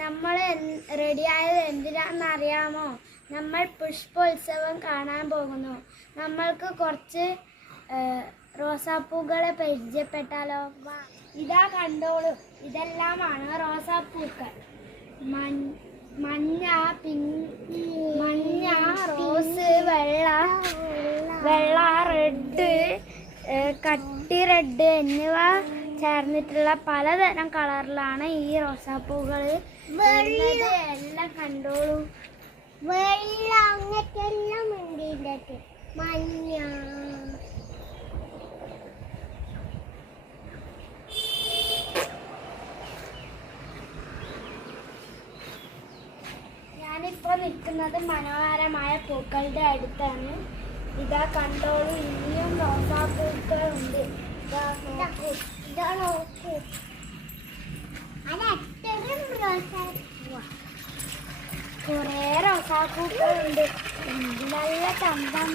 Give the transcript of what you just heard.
നമ്മൾ റെഡിയായത് എന്തിനാണെന്നറിയാമോ? നമ്മൾ പുഷ്പോത്സവം കാണാൻ പോകുന്നു. നമ്മൾക്ക് കുറച്ച് റോസാപ്പൂക്കളെ പരിചയപ്പെട്ടാലോ? ഇതാ കണ്ടോളൂ, ഇതെല്ലാമാണ് റോസാപ്പൂക്കൾ. മഞ്ഞ, റോസ്, വെള്ള, റെഡ്, കട്ടി റെഡ് എന്നിവ ചേർന്നിട്ടുള്ള പലതരം കളറിലാണ് ഈ റോസാപ്പൂകൾ. എല്ലാം കണ്ടോളൂ. വെള്ള അങ്ങനെയെല്ലാം ഉണ്ട്. മഞ്ഞ, ഞാനിപ്പോൾ നിൽക്കുന്നത് മനോഹരമായ പൂക്കളുടെ അടുത്താണ്. ഇതാ കണ്ടോളൂ, ഇനിയും റോസാപ്പൂക്കളുണ്ട്. കുറേ റോസാപ്പൂക്കളുണ്ട്. നല്ല ചന്തം.